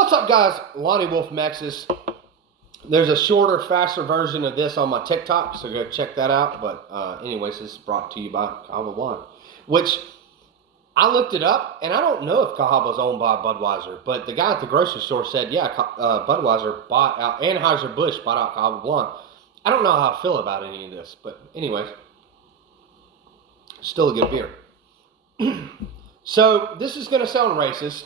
What's up, guys? Lonnie Wolf Maxis. There's a shorter, faster version of this on my TikTok, so go check that out. But anyways, this is brought to you by Cahaba Wine, which I looked it up, and I don't know if Cahaba is owned by Budweiser, but the guy at the grocery store said, yeah, Budweiser bought out, Anheuser-Busch bought out Cahaba Wine. I don't know how I feel about any of this, but anyways, still a good beer. So this is going to sound racist,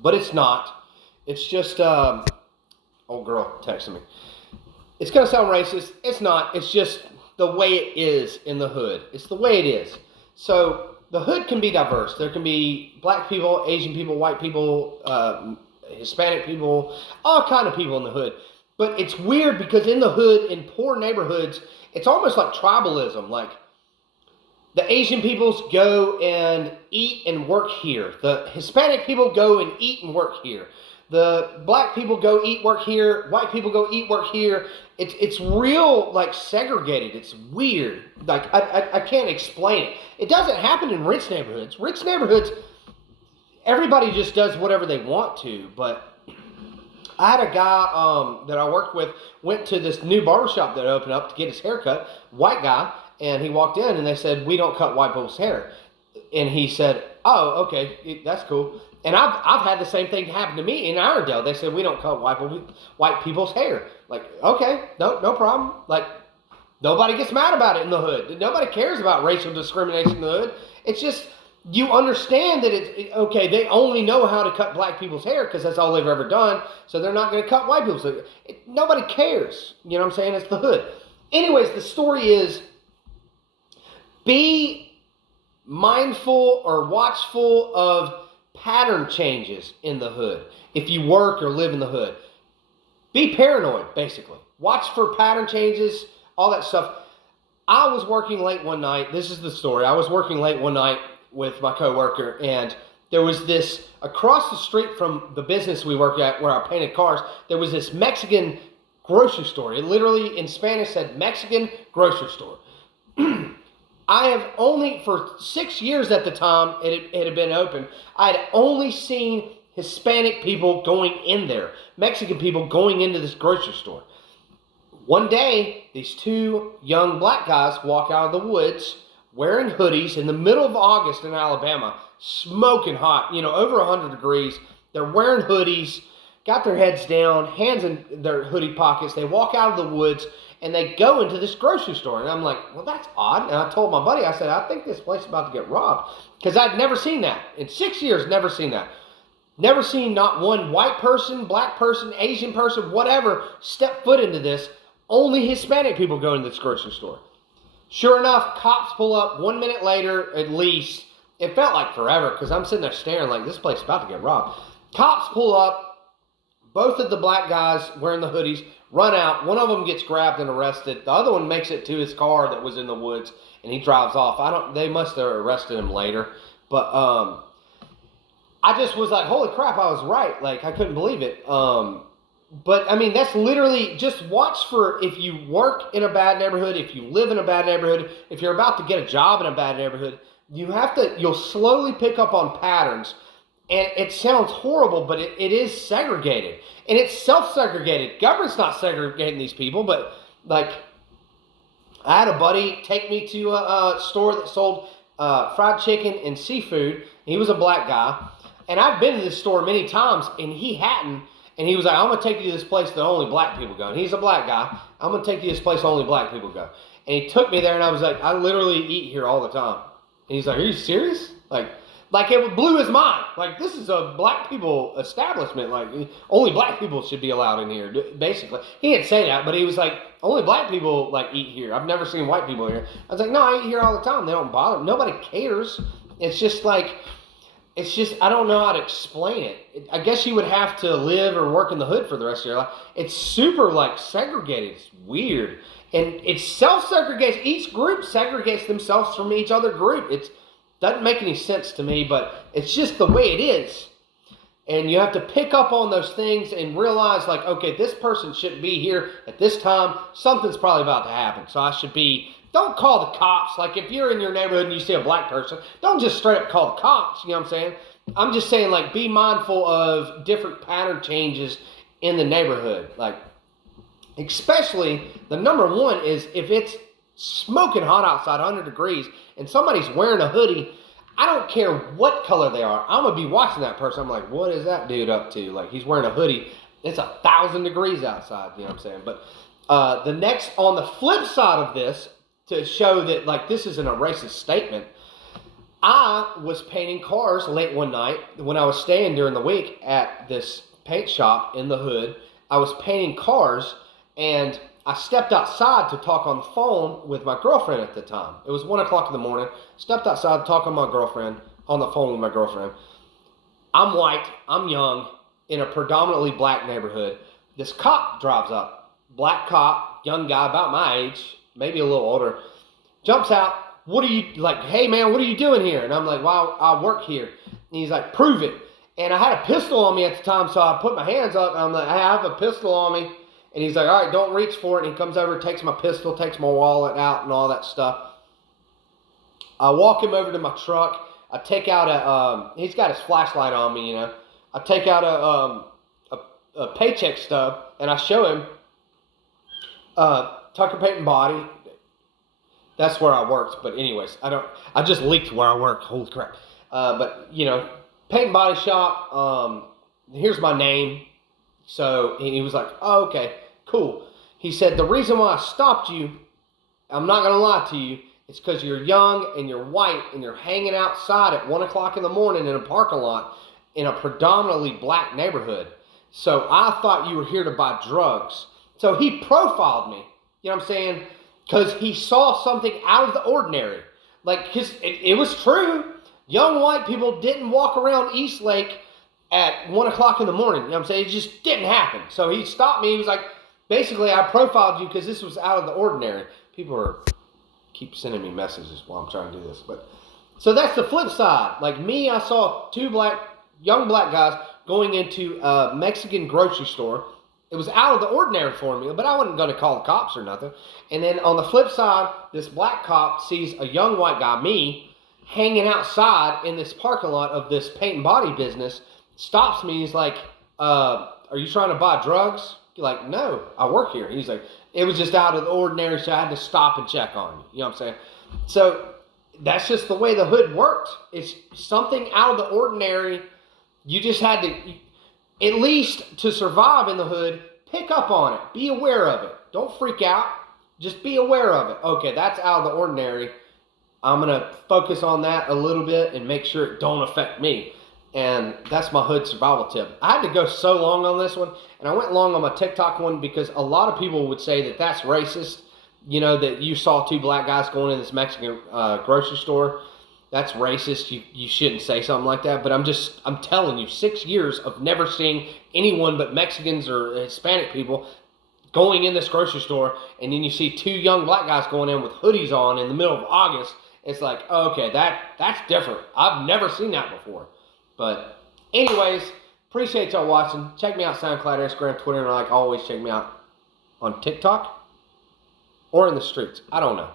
but it's not. It's just, old girl texting me. It's going to sound racist. It's not. It's just the way it is in the hood. It's the way it is. So the hood can be diverse. There can be black people, Asian people, white people, Hispanic people, all kind of people in the hood. But it's weird because in the hood, in poor neighborhoods, it's almost like tribalism. Like the Asian peoples go and eat and work here. The Hispanic people go and eat and work here. The black people go eat, work here. White people go eat, work here. It's real, like, segregated. It's weird. Like, I can't explain it. It doesn't happen in rich neighborhoods. Rich neighborhoods, everybody just does whatever they want to. But I had a guy that I worked with, went to this new barbershop that opened up to get his hair cut, white guy, and he walked in and they said, we don't cut white people's hair. And he said, oh, okay, that's cool. And I've had the same thing happen to me in Iredell. They said, we don't cut white people's hair. Like, okay, no problem. Like, nobody gets mad about it in the hood. Nobody cares about racial discrimination in the hood. It's just, you understand that okay, they only know how to cut black people's hair because that's all they've ever done. So they're not going to cut white people's hair. Nobody cares. You know what I'm saying? It's the hood. Anyways, the story is, be mindful or watchful of pattern changes in the hood. If you work or live in the hood, be paranoid, basically. Watch for pattern changes, all that stuff. I was working late one night. This is the story. I was working late one night with my coworker, and there was this, across the street from the business we work at where I painted cars, there was this Mexican grocery store. It literally, in Spanish, said Mexican grocery store. I have only, for 6 years at the time it had been open, I had only seen Hispanic people going in there, Mexican people going into this grocery store. One day, these two young black guys walk out of the woods wearing hoodies in the middle of August in Alabama, smoking hot, over 100 degrees. They're wearing hoodies, got their heads down, hands in their hoodie pockets. They walk out of the woods, and they go into this grocery store. And I'm like, well, that's odd. And I told my buddy, I said, I think this place is about to get robbed. Because I'd never seen that. In 6 years, never seen that. Never seen not one white person, black person, Asian person, whatever, step foot into this. Only Hispanic people go into this grocery store. Sure enough, cops pull up 1 minute later, at least. It felt like forever, because I'm sitting there staring like, this place is about to get robbed. Cops pull up. Both of the black guys wearing the hoodies run out. One of them gets grabbed and arrested. The other one makes it to his car that was in the woods, and he drives off. They must have arrested him later. But I just was like, holy crap, I was right. Like, I couldn't believe it. But, I mean, that's literally, just watch for, if you work in a bad neighborhood, if you live in a bad neighborhood, if you're about to get a job in a bad neighborhood, you'll slowly pick up on patterns. And it sounds horrible, but it is segregated. And it's self-segregated. Government's not segregating these people, but, like, I had a buddy take me to a store that sold fried chicken and seafood. He was a black guy. And I've been to this store many times, and he hadn't. And he was like, I'm going to take you to this place that only black people go. And he's a black guy. I'm going to take you to this place only black people go. And he took me there, and I was like, I literally eat here all the time. And he's like, are you serious? Like it blew his mind. Like, this is a black people establishment. Like, only black people should be allowed in here, basically. He didn't say that, but he was like, only black people, like, eat here. I've never seen white people here. I was like, no, I eat here all the time. They don't bother. Nobody cares. It's just like, I don't know how to explain it. I guess you would have to live or work in the hood for the rest of your life. It's super, like, segregated. It's weird. And it's self-segregation. Each group segregates themselves from each other group. Doesn't make any sense to me, but it's just the way it is. And you have to pick up on those things and realize, like, okay, this person shouldn't be here at this time. Something's probably about to happen. So don't call the cops. Like, if you're in your neighborhood and you see a black person, don't just straight up call the cops. You know what I'm saying? I'm just saying, like, be mindful of different pattern changes in the neighborhood. Like, especially the number one is if it's smoking hot outside, 100 degrees, and somebody's wearing a hoodie. I don't care what color they are. I'm gonna be watching that person. I'm like, what is that dude up to? Like, he's wearing a hoodie. It's 1,000 degrees outside. You know what I'm saying? But the next, on the flip side of this, to show that like this isn't a racist statement, I was painting cars late one night when I was staying during the week at this paint shop in the hood. I was painting cars, and I stepped outside to talk on the phone with my girlfriend at the time. It was 1 o'clock in the morning. Stepped outside to talk on my girlfriend, on the phone with my girlfriend. I'm white, I'm young, in a predominantly black neighborhood. This cop drives up. Black cop, young guy about my age, maybe a little older, jumps out. What are you, like, hey man, what are you doing here? And I'm like, well, I work here. And he's like, prove it. And I had a pistol on me at the time, so I put my hands up, and I'm like, I have a pistol on me. And he's like, all right, don't reach for it. And he comes over, takes my pistol, takes my wallet out and all that stuff. I walk him over to my truck. I take out he's got his flashlight on me, you know. I take out a paycheck stub, and I show him Tucker Paint and Body. That's where I worked. But anyways, I just leaked where I work. Holy crap. But, you know, paint and body shop. Here's my name. So he was like, oh, okay, cool. He said, the reason why I stopped you, I'm not going to lie to you, it's because you're young and you're white and you're hanging outside at 1 o'clock in the morning in a parking lot in a predominantly black neighborhood. So I thought you were here to buy drugs. So he profiled me, you know what I'm saying? Because he saw something out of the ordinary. Like, because it was true. Young white people didn't walk around Eastlake at 1 o'clock in the morning. You know what I'm saying? It just didn't happen. So he stopped me. He was like, basically, I profiled you because this was out of the ordinary. People keep sending me messages while I'm trying to do this. But so that's the flip side. Like me, I saw two young black guys going into a Mexican grocery store. It was out of the ordinary for me, but I wasn't going to call the cops or nothing. And then on the flip side, this black cop sees a young white guy, me, hanging outside in this parking lot of this paint and body business, stops me. He's like, are you trying to buy drugs? You're like, no, I work here. He's like, it was just out of the ordinary, so I had to stop and check on you. You know what I'm saying? So that's just the way the hood worked. It's something out of the ordinary. You just had to, at least to survive in the hood, pick up on it. Be aware of it. Don't freak out. Just be aware of it. Okay, that's out of the ordinary. I'm going to focus on that a little bit and make sure it don't affect me. And that's my hood survival tip. I had to go so long on this one, and I went long on my TikTok one because a lot of people would say that that's racist. You know, that you saw two black guys going in this Mexican grocery store. That's racist. You shouldn't say something like that. But I'm telling you, 6 years of never seeing anyone but Mexicans or Hispanic people going in this grocery store, and then you see two young black guys going in with hoodies on in the middle of August. It's like, okay, that's different. I've never seen that before. But anyways, appreciate y'all watching. Check me out SoundCloud, Instagram, Twitter, and like always, check me out on TikTok or in the streets. I don't know.